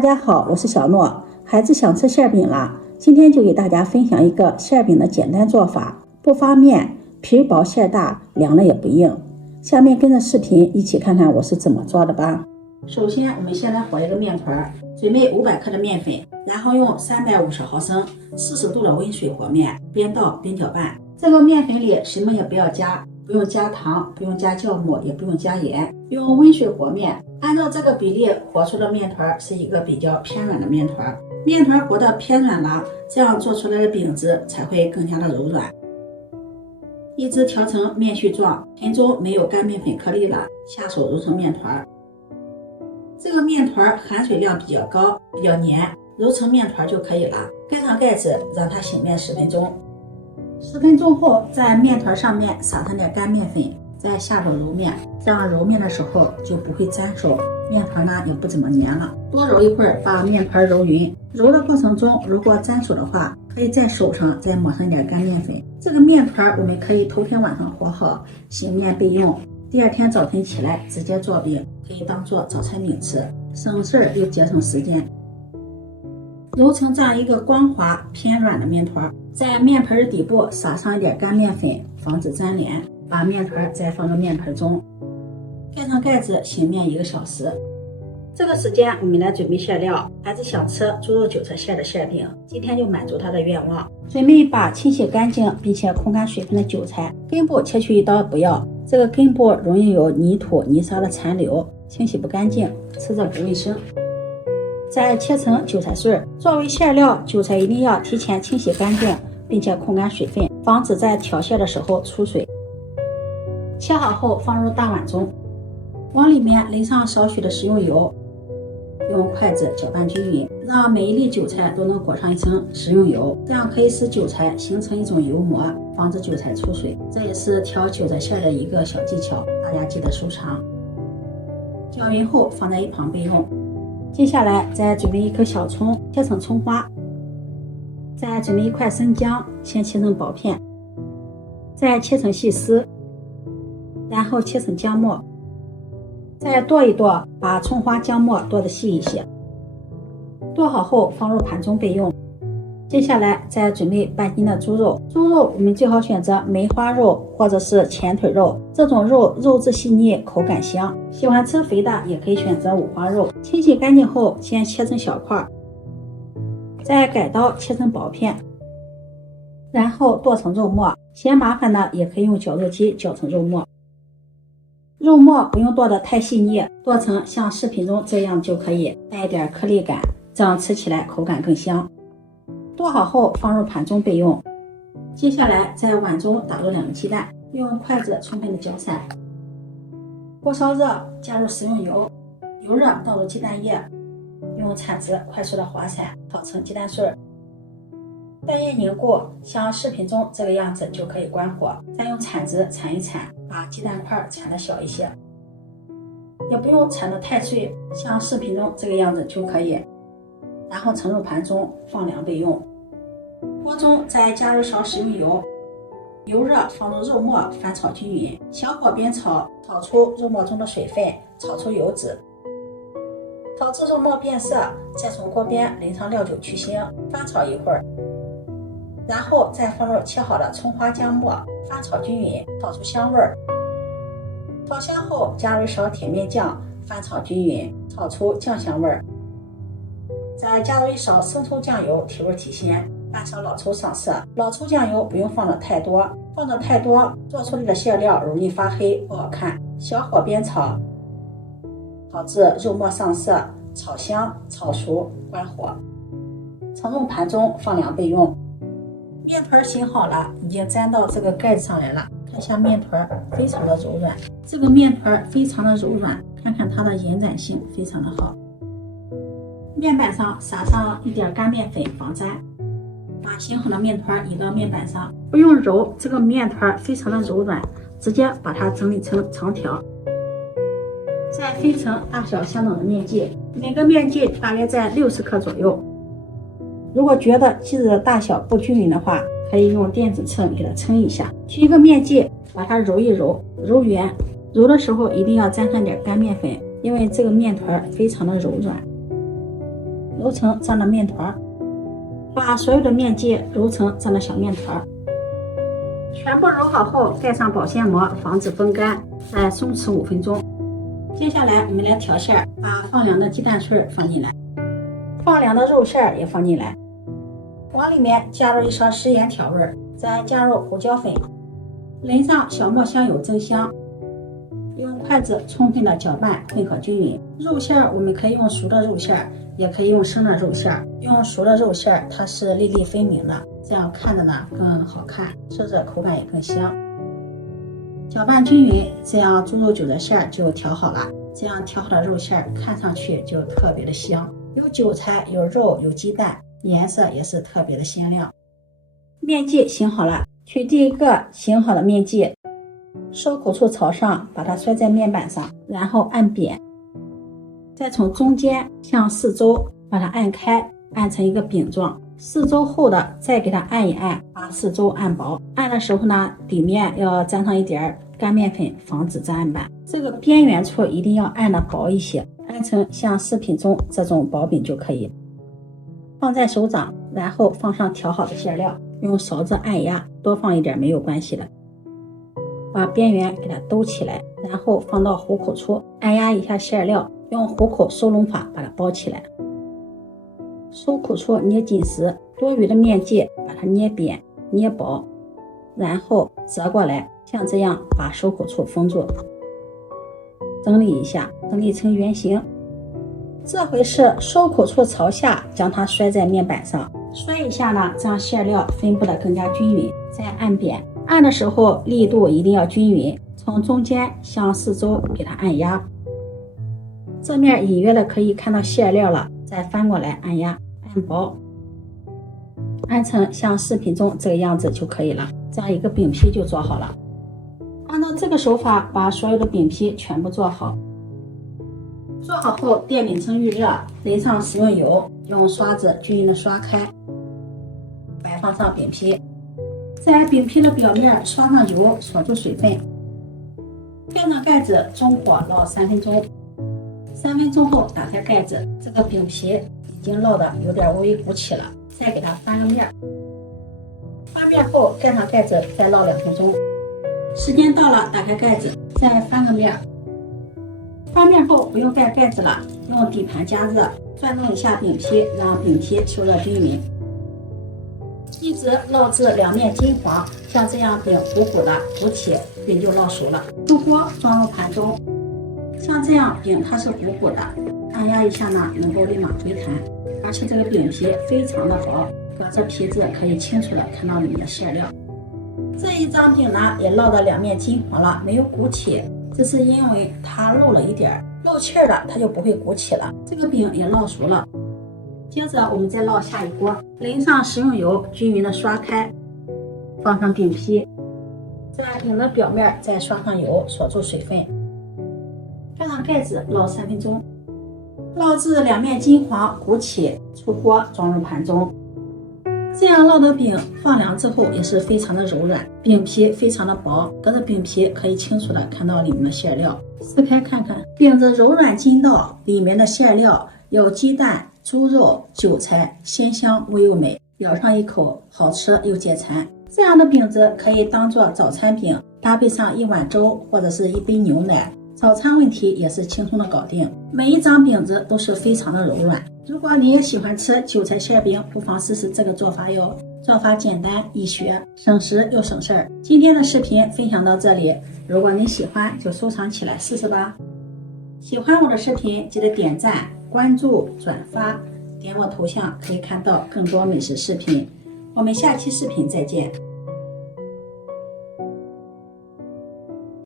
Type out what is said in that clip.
大家好，我是小诺。孩子想吃馅饼了，今天就给大家分享一个馅饼的简单做法，不发面，皮薄馅大，凉了也不硬。下面跟着视频一起看看我是怎么做的吧。首先，我们先来和一个面团，准备500克的面粉，然后用350毫升40度的温水和面，边倒边搅拌。这个面粉里什么也不要加，不用加糖，不用加酵母，也不用加盐，用温水和面。按照这个比例和出的面团是一个比较偏软的面团，面团和的偏软了，这样做出来的饼子才会更加的柔软。一直调成面絮状，盆中没有干面粉颗粒了，下手揉成面团。这个面团含水量比较高，比较黏，揉成面团就可以了。盖上盖子，让它醒面10分钟。10分钟后，在面团上面撒上点干面粉，再下手揉面，这样揉面的时候就不会粘手，面团呢也不怎么粘了。多揉一会儿，把面团揉匀。揉的过程中，如果粘手的话，可以在手上再抹上点干面粉。这个面团我们可以头天晚上和好，醒面备用。第2天早晨起来直接做饼，可以当做早餐饼吃，省事儿又节省时间。揉成这样一个光滑偏软的面团，在面盆的底部撒上一点干面粉，防止粘连。把面团再放到面盆中，盖上盖子醒面1个小时。这个时间我们来准备馅料。孩子想吃猪肉韭菜馅的馅饼，今天就满足他的愿望。准备把清洗干净并且控干水分的韭菜，根部切去1刀不要，这个根部容易有泥土泥沙的残留，清洗不干净，吃着不卫生。再切成韭菜碎。作为馅料，韭菜一定要提前清洗干净并且控干水分，防止在调馅的时候出水。切好后放入大碗中，往里面淋上少许的食用油，用筷子搅拌均匀，让每一粒韭菜都能裹上一层食用油，这样可以使韭菜形成一种油膜，防止韭菜出水。这也是调韭菜馅的一个小技巧，大家记得收藏。搅匀后放在一旁备用。接下来再准备1颗小葱，切成葱花，再准备1块生姜，先切成薄片，再切成细丝，然后切成姜末，再剁一剁，把葱花姜末剁得细一些。剁好后放入盘中备用。接下来再准备半斤的猪肉，猪肉我们最好选择梅花肉或者是前腿肉，这种肉肉质细腻，口感香。喜欢吃肥的也可以选择五花肉。清洗干净后先切成小块，再改刀切成薄片，然后剁成肉末。嫌麻烦的也可以用绞肉机绞成肉末。肉末不用剁得太细腻，剁成像视频中这样就可以，带一点颗粒感，这样吃起来口感更香。剁好后放入盘中备用。接下来在碗中打入2个鸡蛋，用筷子充分的搅散。锅烧热，加入食用油，油热倒入鸡蛋液，用铲子快速的划散，炒成鸡蛋碎。蛋液凝固，像视频中这个样子就可以关火，再用铲子铲一铲，把鸡蛋块铲得小一些，也不用铲得太碎，像视频中这个样子就可以。然后盛入盘中放凉备用。锅中再加入勺食用油，油热放入肉末，翻炒均匀，小火煸炒，炒出肉末中的水分，炒出油脂。炒至肉末变色，再从锅边淋上料酒去腥，翻炒一会儿，然后再放入切好的葱花姜末，翻炒均匀，炒出香味儿。炒香后加入1勺甜面酱，翻炒均匀，炒出酱香味儿。再加入1勺生抽酱油，提味提鲜，半勺老抽上色。老抽酱油不用放的太多，放的太多做出来的馅料容易发黑，不好看。小火煸炒，炒至肉末上色，炒香炒熟，关火。盛入盘中放凉备用。面团醒好了，已经粘到这个盖子上来了，看一下面团非常的柔软，这个面团非常的柔软，看看它的延展性非常的好。面板上撒上一点干面粉防粘，把醒好的面团移到面板上，不用揉，这个面团非常的柔软，直接把它整理成长条。再分成大小相等的面剂，每个面剂大约在60克左右。如果觉得剂子的大小不均匀的话，可以用电子秤给它称一下。取一个面剂，把它揉一揉，揉圆。揉的时候一定要沾上点干面粉，因为这个面团非常的柔软。揉成这样的面团，把所有的面剂揉成这样的小面团，全部揉好后盖上保鲜膜，防止风干，再松弛5分钟。接下来我们来调馅，把放凉的鸡蛋碎放进来，放凉的肉馅也放进来，往里面加入1勺食盐调味，再加入胡椒粉，淋上小磨香油增香，用筷子充分的搅拌混合均匀。肉馅我们可以用熟的肉馅，也可以用生的肉馅。用熟的肉馅它是粒粒分明的，这样看着呢更好看，吃着口感也更香。搅拌均匀，这样猪肉韭菜馅就调好了。这样调好的肉馅看上去就特别的香，有韭菜，有肉，有鸡蛋，颜色也是特别的鲜亮。面剂醒好了，取第一个醒好的面剂，收口处朝上，把它摔在面板上，然后按扁，再从中间向四周把它按开，按成一个饼状。四周厚的再给它按一按，把四周按薄。按的时候呢，底面要沾上一点干面粉，防止粘案板。这个边缘处一定要按的薄一些，按成像视频中这种薄饼就可以。放在手掌，然后放上调好的馅料，用勺子按压，多放一点没有关系的。把边缘给它兜起来，然后放到虎口处，按压一下馅料，用虎口收拢法把它包起来。收口处捏紧实，多余的面剂把它捏扁捏薄，然后折过来，像这样把收口处封住。整理一下，整理成圆形。这回是收口处朝下，将它摔在面板上，摔一下呢，这样馅料分布的更加均匀。再按扁，按的时候力度一定要均匀，从中间向四周给它按压。这面隐约的可以看到馅料了，再翻过来按压，按薄，按成像视频中这个样子就可以了。这样一个饼皮就做好了。按照这个手法把所有的饼皮全部做好。做好后电饼铛预热，淋上食用油，用刷子均匀的刷开，摆放上饼皮，在饼皮的表面刷上油，锁住水分，盖上盖子，中火烙3分钟。3分钟后打开盖子，这个饼皮已经烙的有点微微鼓起了，再给它翻个面。翻面后盖上盖子，再烙2分钟。时间到了，打开盖子，再翻个面。翻面后不用盖盖子了，用底盘加热，转动一下饼皮，让饼皮受热均匀，一直烙至两面金黄，像这样饼鼓鼓的鼓起，饼就烙熟了。出锅装入盘中。像这样饼它是鼓鼓的，按压一下呢，能够立马回弹，而且这个饼皮非常的薄，隔着皮子可以清楚的看到里面的馅料。这一张饼呢也烙的两面金黄了，没有鼓起，这是因为它漏了一点，漏气儿了它就不会鼓起了。这个饼也烙熟了。接着我们再烙下一锅，淋上食用油，均匀的刷开，放上饼皮，在饼的表面再刷上油，锁住水分。盖上盖子烙3分钟，烙至两面金黄鼓起，出锅装入盘中。这样烙的饼放凉之后也是非常的柔软，饼皮非常的薄，隔着饼皮可以清楚的看到里面的馅料。撕开看看，饼子柔软筋道，里面的馅料有鸡蛋、猪肉、韭菜，鲜香味又美，咬上一口好吃又解馋。这样的饼子可以当做早餐饼，搭配上一碗粥或者是一杯牛奶，早餐问题也是轻松的搞定。每一张饼子都是非常的柔软。如果你也喜欢吃韭菜馅饼，不妨试试这个做法哟。做法简单易学，省时又省事儿。今天的视频分享到这里，如果你喜欢就收藏起来试试吧。喜欢我的视频记得点赞、关注、转发，点我头像可以看到更多美食视频。我们下期视频再见。